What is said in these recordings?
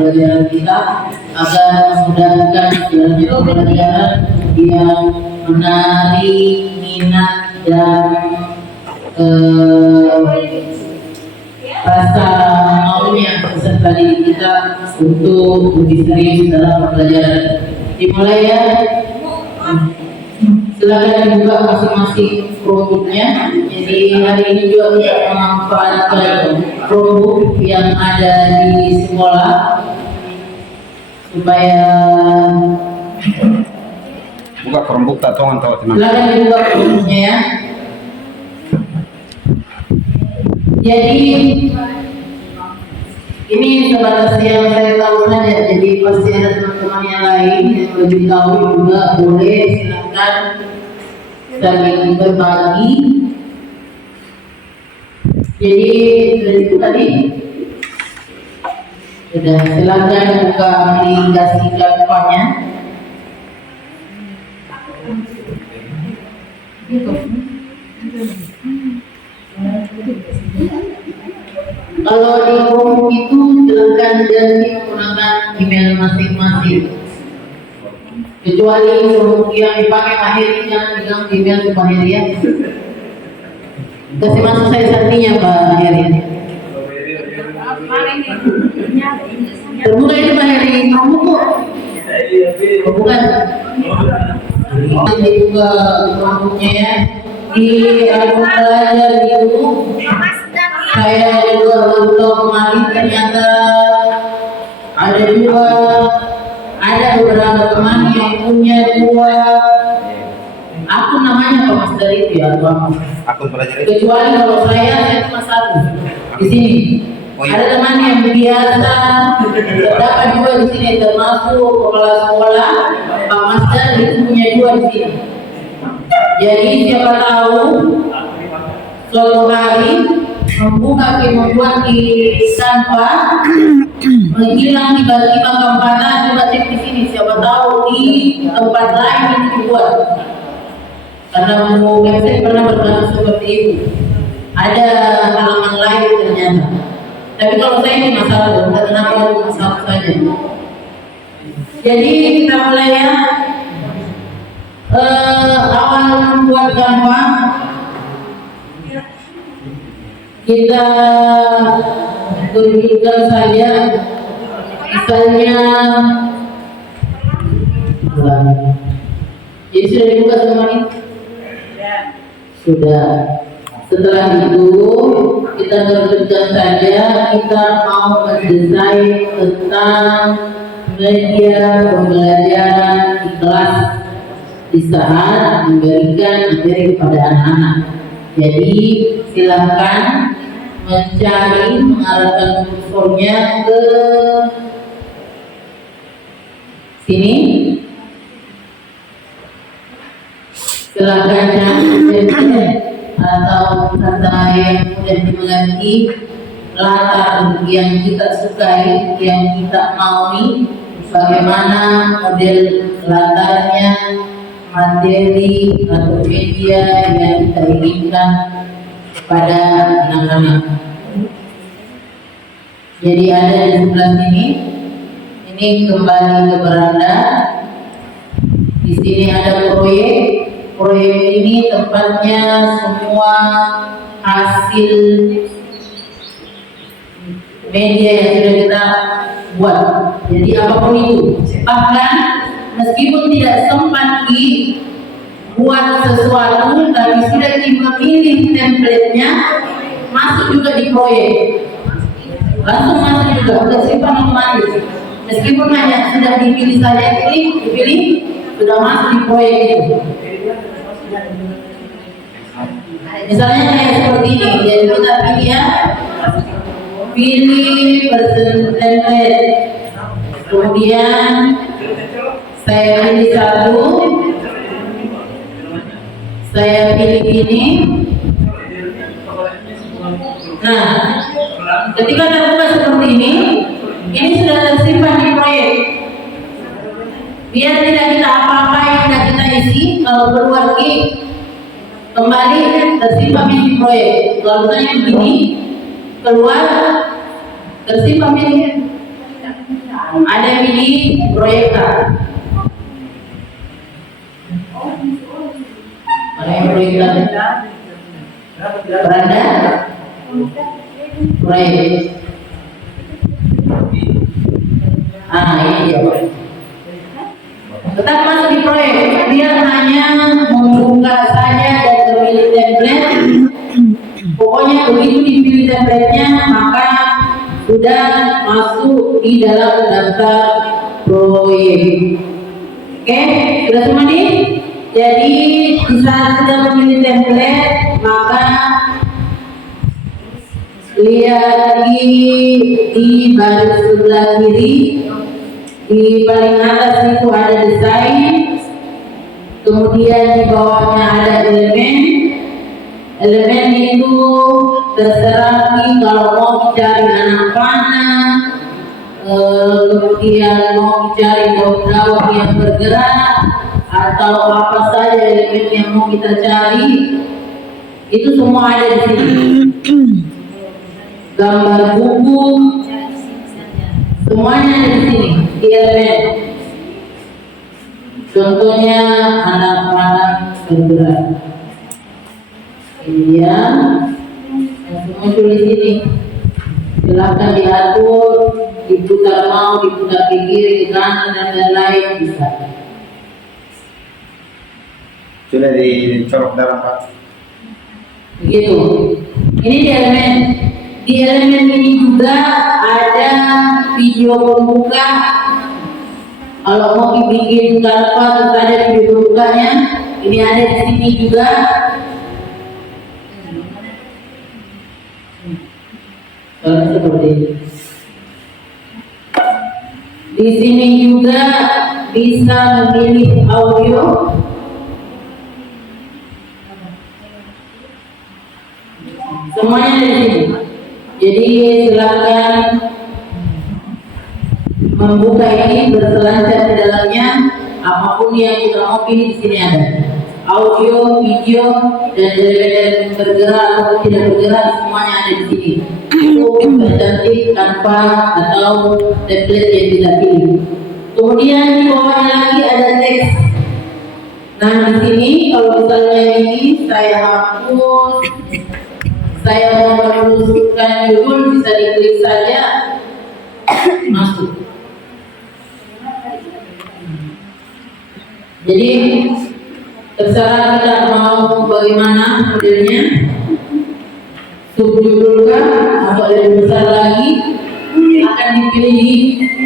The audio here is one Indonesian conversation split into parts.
pembelajaran kita agar memudahkan jalannya pembelajaran, kemudian menarik minat dan rasa maunya peserta didik kita untuk lebih serius dalam pembelajaran. Dimulai ya. Silakan dibuka masing-masing Chromebooknya. Jadi hari ini juga kita memanfaatkan Chromebook yang ada di sekolah supaya buka Chromebook tak tahu atau tenang. silakan dibuka Chromebooknya ya. Jadi ini sebatas yang saya tahu saja. Jadi pasti ada teman-teman yang lain yang lebih tahu juga, boleh silakan saling berbagi. Jadi dari itu tadi sudah, silakan buka aplikasi Canva-nya. Kalau di Chromebook itu silakan ganti menggunakan email masing-masing. Kecuali Chromebook yang dipakai akhir jangan pegang email Pak Heri ya. Kasih masuk saya santinya Pak Heri. Terbuka itu Pak Heri, Chromebook kok? Oh, bukan. Dibuka Chromebooknya ya. Di album belajar itu saya juga untuk kemarin ternyata ada beberapa teman yang punya dua akun, namanya Pak Mas dari itu ya, Akun belajar itu. kecuali kalau saya cuma satu di sini. Oh, iya. Ada teman yang biasa terdapat juga di sini, termasuk kepala sekolah Pak Mas dari itu punya dua di sini. Jadi siapa tahu suatu hari membuat di Canva menghilang tiba-tiba kampana, coba cek di sini, siapa tahu di tempat lain ini dibuat. Karena website pernah berlaku seperti itu, ada halaman lain ternyata. Tapi kalau saya ini masalah, kenapa cuma satu saja? Jadi kita mulai ya. Awal membuat Canva, kita tunjukkan saja misalnya jadi sudah dibuka semuanya? Sudah. Setelah itu kita tunjukkan saja kita mau mendesain tentang media pembelajaran di kelas di saat memberikan materi kepada anak-anak. Jadi silakan mencari, mengarahkan kursornya ke sini. Silakan cari atau kata yang mudah dimengerti, latar yang kita sukai, yang kita maui, bagaimana model latarnya, materi atau media yang kita inginkan pada anak-anak. Jadi ada di sebelah sini. Ini kembali ke beranda. Di sini ada proyek. Proyek ini tempatnya semua hasil media yang sudah kita buat. Jadi apapun itu, bahkan meskipun tidak sempat dibuat sesuatu, tapi sudah memilih template-nya, masuk juga di proyek. Langsung masuk juga, sudah simpan otomatis. Meskipun hanya sudah dipilih saja, dipilih, sudah masuk di proyek itu. Misalnya kayak seperti ini, jadi kita pilih ya, pilih version template. Kemudian saya pilih satu, saya pilih ini. Nah, ketika terbuka seperti ini sudah tersimpan di proyek. Biar tidak kita apa-apain, tidak kita isi, kalau keluar kembali tersimpan di proyek. Kalau misalnya begini, keluar tersimpan ini. ada mini proyektor. Mana yang proyektor? Beranda? Proyek. Ini dia. Tetap masuk di proyek. Dia hanya membuka saja dan memilih template. Pokoknya begitu dipilih template-nya, maka sudah masuk di dalam daftar proyek. Oke, sudah semua nih? Jadi di saat sudah memilih template, maka lihat di baris sebelah kiri, di paling atas itu ada desain, kemudian di bawahnya ada elemen. Elemen itu terserah nih kalau mau dicari anak panah, kemudian mau dicari daun-daun yang bergerak, atau apa saja elemen yang mau kita cari, itu semua ada di sini. Gambar buku, semuanya ada di sini di elemen. Contohnya anak-anak bergerak. Ini dia, yang semua tulis sini. Silahkan diatur, diputar mau, diputar ke kiri, ke kanan dan lain-lain bisa. Sudah dicolok dalam Pak. Begitu. Ini di elemen. Di elemen ini juga ada video pembuka. Kalau mau dibikin tanpa terus ada video pembukanya, ini ada di sini juga. Seperti ini. Di sini juga bisa memilih audio. Semuanya ada di sini. Jadi silakan membuka ini, berselancar di dalamnya. Apapun yang kita mau pilih di sini ada. Audio, video, dan elemen bergerak atau tidak bergerak semuanya ada di sini. Itu bercantik tanpa atau template yang kita pilih. Kemudian di bawahnya lagi ada teks. Nah di sini kalau misalnya ini saya hapus, saya mau menuliskan judul, bisa diklik saja masuk. Jadi terserah kita mau bagaimana modelnya, subjudul kah atau lebih besar lagi, akan dipilih di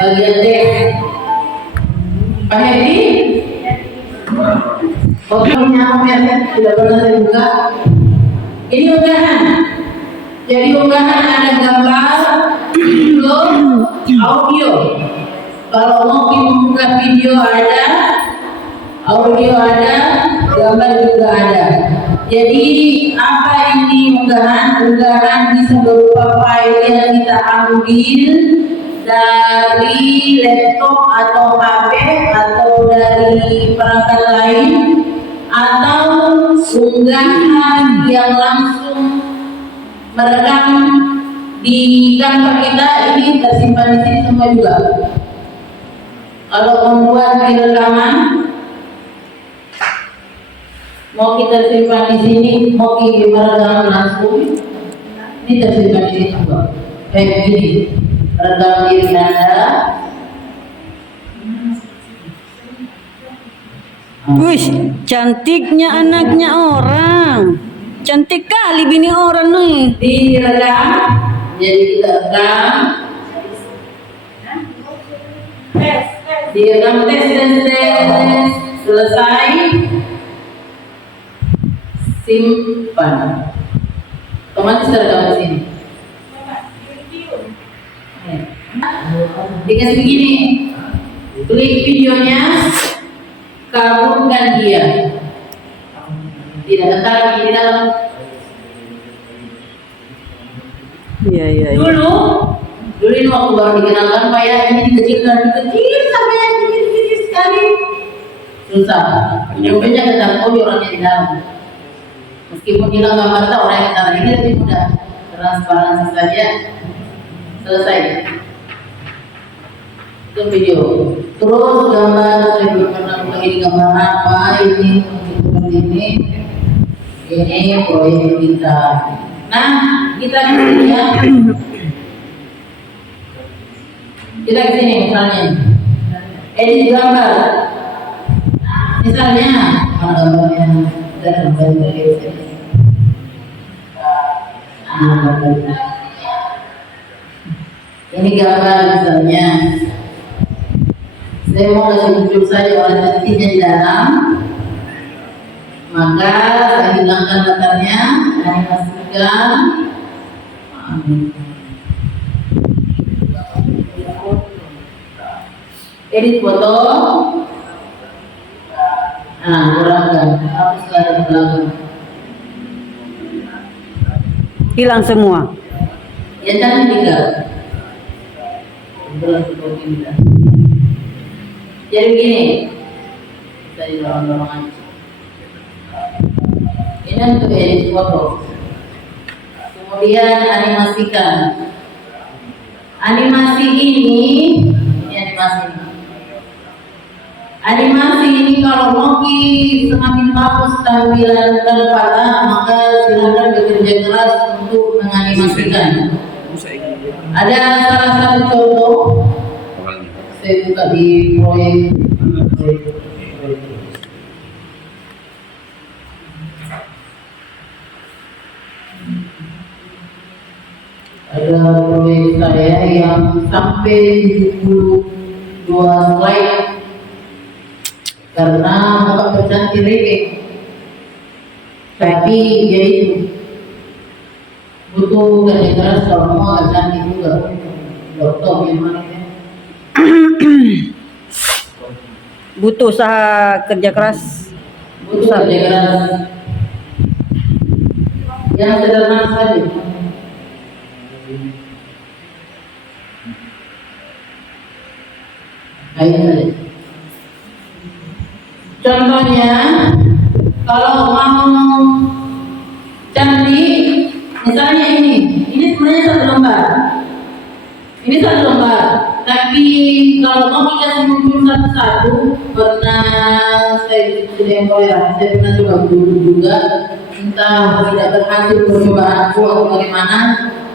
bagian teks. Pak Hedi, fotonya sudah pernah saya buka. Ini unggahan. Jadi unggahan ada gambar, video, audio. Kalau mau membuka video ada, audio ada, gambar juga ada. Jadi apa ini unggahan? Unggahan bisa berupa file yang kita ambil dari laptop atau HP atau dari perangkat lain, atau unggahan yang langsung merekam di kantor kita, ini tersimpan di sini semua juga. Kalau membuat rekaman, mau kita simpan di sini, mau kirim rekaman langsung, ini tersimpan di sini juga. Kayak begini, rekam diri Anda. Wih, cantiknya anaknya orang. Cantik kali bini orang nih. Direkam, jadi kita rekam. Direkam tes, selesai. Simpan. Otomatis terekam di sini. Dikasih begini, klik videonya, kabulkan dia. Tidak letak di dalam. Iya. Dulu ini waktu baru dikenalkan Pak ya, ini dikecilkan sampai yang kecil sekali. Susah. Nyobanya ketahui orangnya di dalam. Meskipun hilang gambar tahu orang yang taruh ini lebih mudah. Transparansi saja, selesai. Itu video. Terus gambar saya belum pernah pakai gambar apa ini seperti ini proyek kita. Nah kita kesini misalnya edit gambar. Misalnya gambarnya dan gambar ini gambar misalnya saya mau kasih muncul saja warna cantiknya di dalam, maka saya hilangkan latarnya, animasikan edit foto. Nah, kurangkan, hapus latar belakang. Hilang semua. Ya jangan tinggal. Jadi begini, saya dorong-dorong aja. Ini untuk edit foto. Kemudian animasikan. Animasi ini animasi. Animasi ini kalau mau semakin bagus tampilan daripada, maka silakan bekerja keras untuk menganimasikan. Ada salah satu contoh, saya buka di proyek. Ada proyek saya yang sampai 72 slide karena bapak bercantik reggae, tapi ya itu butuh kerja keras kalau mau agak cantik juga. Dokter gimana ya? Butuh usaha kerja keras. Butuh kerja keras yang sederhana saja. Kayak saja. Contohnya, kalau mau cantik, misalnya ini sebenarnya satu lembar. Ini satu lembar, tapi kalau mau dikasih muncul satu-satu, pernah saya sudah saya pernah coba dulu juga, entah tidak berhasil percobaanku atau bagaimana,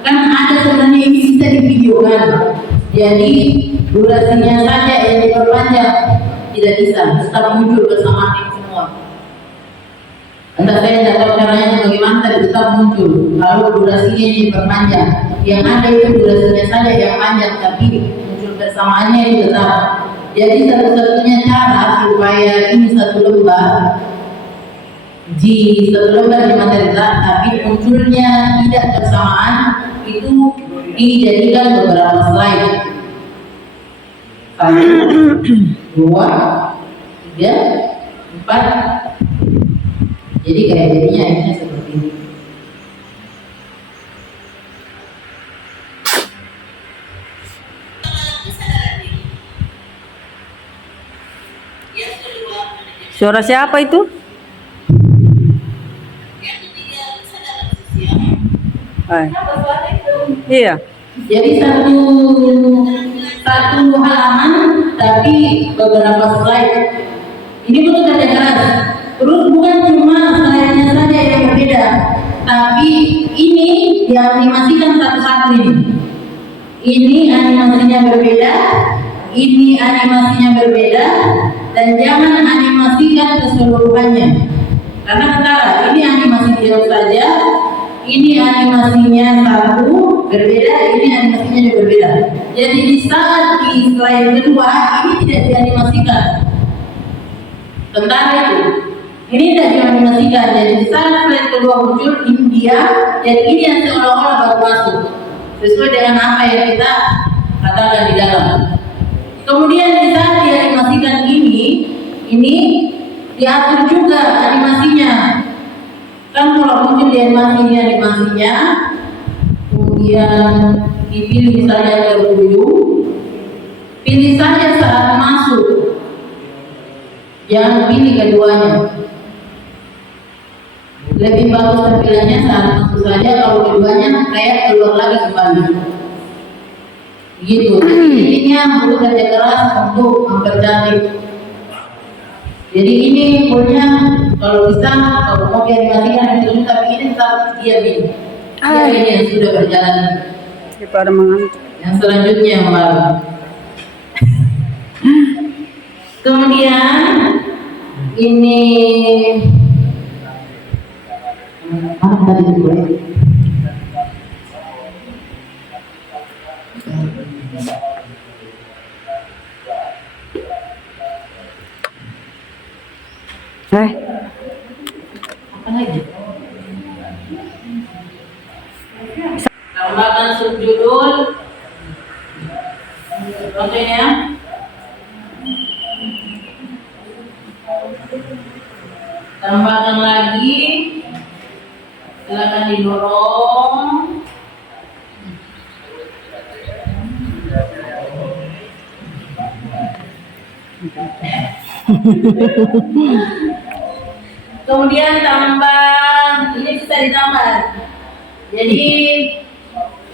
kan ada sebenarnya ini bisa divideokan, jadi durasinya saja yang diperpanjang, tidak bisa, tetap muncul bersamaan ini semua. Entah saya tidak tahu caranya bagaimana, tapi tetap muncul. Lalu durasinya ini diperpanjang. Yang ada itu durasinya saja yang panjang, tapi muncul bersamaannya itu tetap. Jadi satu-satunya cara supaya ini satu lembar di materi tak, tapi munculnya tidak bersamaan, itu dijadikan beberapa slide. 1, 2, 3, 4. Jadi kayak jadinya ini seperti ini. Suara siapa itu? Iya. Jadi satu halaman tapi beberapa slide. Ini butuh kerja keras. Terus bukan cuma slide-nya saja yang berbeda, tapi ini dianimasikan satu-satu ini. Ini animasinya berbeda, ini animasinya berbeda, dan jangan animasikan keseluruhannya. Karena antara ini animasi jauh saja, ini animasinya satu berbeda, ini animasinya juga berbeda. Jadi di saat di slide kedua ini tidak dianimasikan. Tentara itu, ini tidak dianimasikan. Jadi di saat slide kedua muncul ini dia, dan ini yang seolah-olah baru masuk sesuai dengan apa yang kita katakan di dalam. Kemudian di saat dianimasikan ini diatur juga animasinya. Kan kalau muncul di animasinya, kemudian dipilih misalnya terhuyung, pilih saja saat masuk, jangan pilih keduanya. Lebih bagus tampilannya saat masuk saja, kalau keduanya kayak keluar lagi kembali. Gitu. Ininya perlu kerja keras untuk mempercantik. Jadi ini pokoknya kalau bisa kalau mau dianimasikan film tapi ini tetap dia ini. Dia ini yang sudah berjalan. Daripada mengantuk. Yang selanjutnya yang baru. Kemudian ini apa tadi itu? Apa lagi? Tambahkan subjudul. Oke ya. Tambahkan lagi. Silakan didorong. Kemudian tambah, ini bisa ditambah. Jadi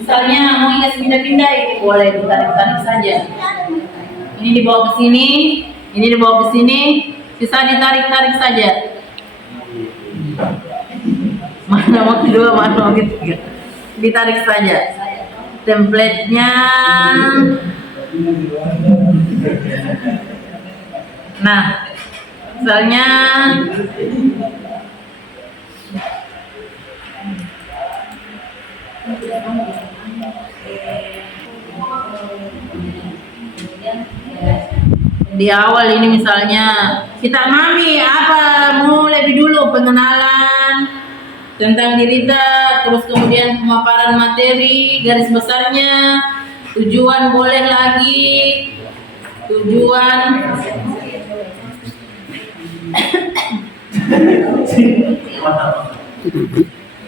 misalnya mau ingat pindah-pindah itu boleh ditarik-tarik saja. Ini dibawa ke sini, ini dibawa ke sini, bisa ditarik-tarik saja. Mana mau kedua, mana mau ketiga. Ditarik saja. Templatenya. Nah, misalnya di awal ini misalnya kita mami apa mau lebih dulu pengenalan tentang diri kita, terus kemudian pemaparan materi garis besarnya, tujuan boleh lagi, tujuan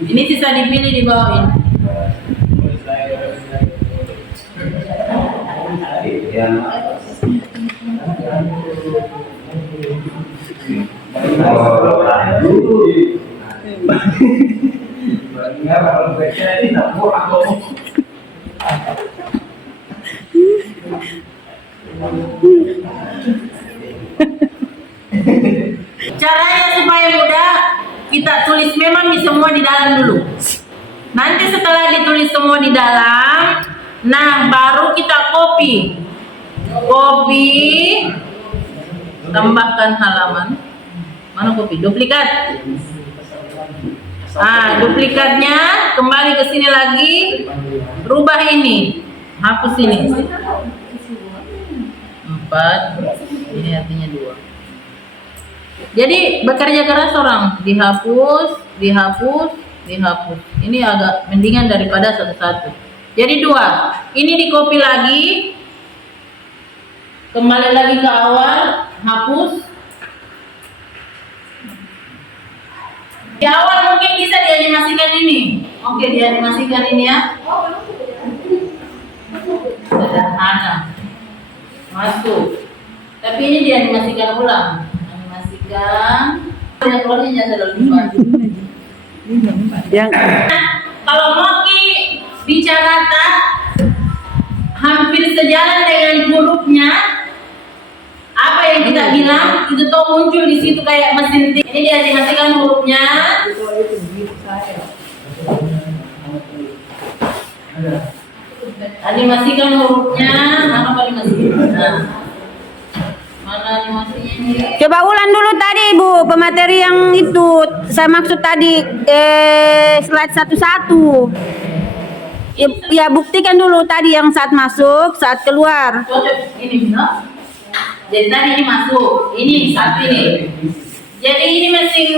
ini sisa dipilih di bawah ini. Caranya supaya mudah, kita tulis memang di semua di dalam dulu. Nanti setelah ditulis semua di dalam, nah baru kita copy. Copy, tambahkan halaman. Mana copy? Duplikat. Ah, duplikatnya kembali ke sini lagi, rubah ini, hapus ini. 4, ini artinya 2. Jadi bekerja keras orang, dihapus, dihapus, dihapus. Ini agak mendingan daripada satu-satu. Jadi 2. Ini di copy lagi, kembali lagi ke awal, hapus. Di awal mungkin bisa dianimasikan ini. Oke, dianimasikan ini ya. Sederhana. Masuk. Tapi ini dianimasikan ulang. Animasikan. Keluarnya jangan terlalu cepat. Kalau Moki bicara hampir sejalan dengan hurufnya, apa yang kita bilang itu tuh muncul di situ kayak mesin tik. Ini dianimasikan hurufnya. Animasikan hurufnya. Mana animasikan? Nah. Mana animasinya ini? Coba ulang dulu tadi Bu, pemateri yang itu saya maksud tadi slide 1-1. Ya buktikan dulu tadi yang saat masuk, saat keluar. Ini no? Jadi tadi ini masuk, ini satu ini. Jadi ini mesin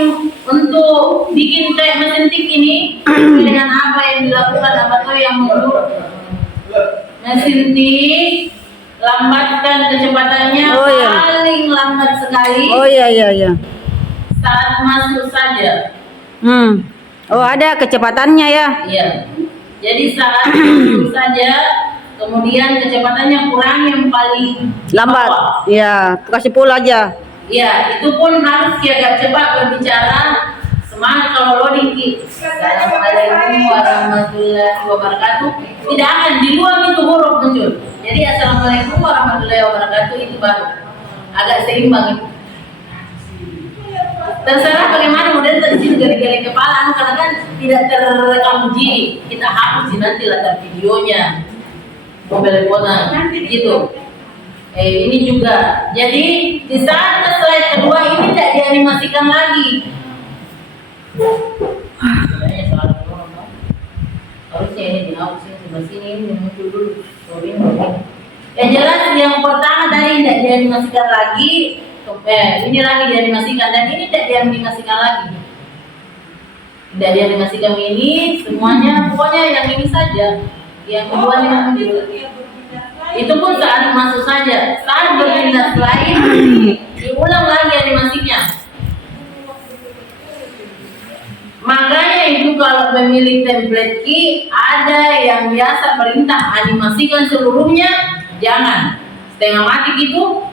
untuk bikin kayak mesin tik ini dengan apa yang dilakukan apa tuh yang muncul. Mesin tik lambatkan kecepatannya paling lambat sekali. Oh iya. Saat masuk saja. Oh ada kecepatannya ya? Iya. Jadi saat masuk saja, kemudian kecepatannya kurang yang paling lambat. Iya, kasih pula aja. Iya, itu pun harus agak cepat berbicara. Semangat kalau loading kit. Assalamualaikum warahmatullahi wabarakatuh. Tidak akan di luar itu huruf muncul. baru. Agak seimbang itu. Terserah bagaimana model tadi geleng-geleng kepala, karena kan tidak terekam uji. Kita hapus nanti latar videonya. Mobil kuota gitu. Ini juga. Jadi di saat slide kedua ini tidak dianimasikan lagi. Harusnya ini dihapus sebelah sini, ini muncul dulu. Yang jelas yang pertama tadi tidak dianimasikan lagi. Ini lagi dianimasikan dan ini tidak dianimasikan lagi. Tidak dianimasikan ini semuanya, pokoknya yang ini saja. Yang kedua ini itu pun saat masuk saja, saat berpindah slide diulang lagi animasinya. Makanya itu kalau memilih template key ada yang biasa perintah animasikan seluruhnya, jangan setengah mati gitu,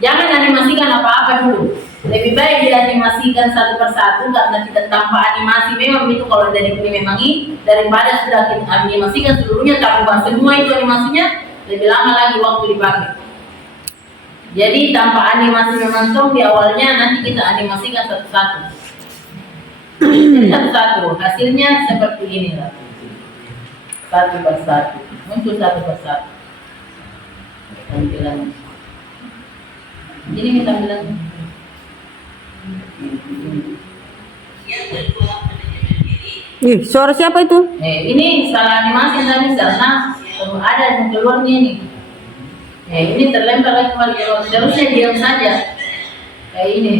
jangan animasikan apa-apa dulu. Lebih baik dianimasikan satu persatu karena tidak tanpa animasi memang itu kalau dari ini memang daripada sudah kita animasikan seluruhnya tambah semua itu animasinya lebih lama lagi waktu dipakai. Jadi tanpa animasi memang di awalnya nanti kita animasikan satu-satu. Satu-satu hasilnya seperti ini lah. Satu persatu muncul satu persatu tampilan. Jadi kita bilang suara siapa itu? Ini salah animasi tadi karena ada yang keluarnya nih. Ini terlempar lagi kembali keluar. Seharusnya diam saja. Kayak ini.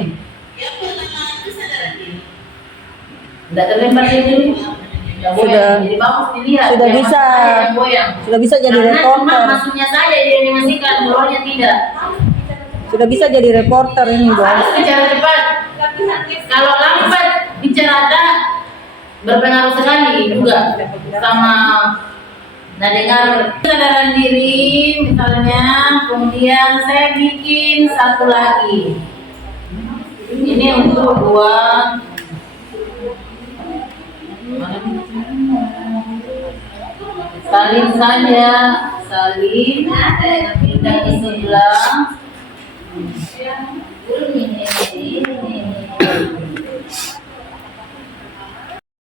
Tidak terlempar ini. Sudah. Jadi bagus dilihat. Sudah yang bisa. Sudah bisa jadi karena cuma reporter. masuknya saja dianimasikan, keluarnya tidak. Sudah bisa jadi reporter ini, Bos. Harus bicara cepat. Kalau lambat bicara berpengaruh sekali juga sama dengar kesadaran diri misalnya. Kemudian saya bikin satu lagi. Ini untuk dua. Salin saja, salin. Pindah ke sebelah.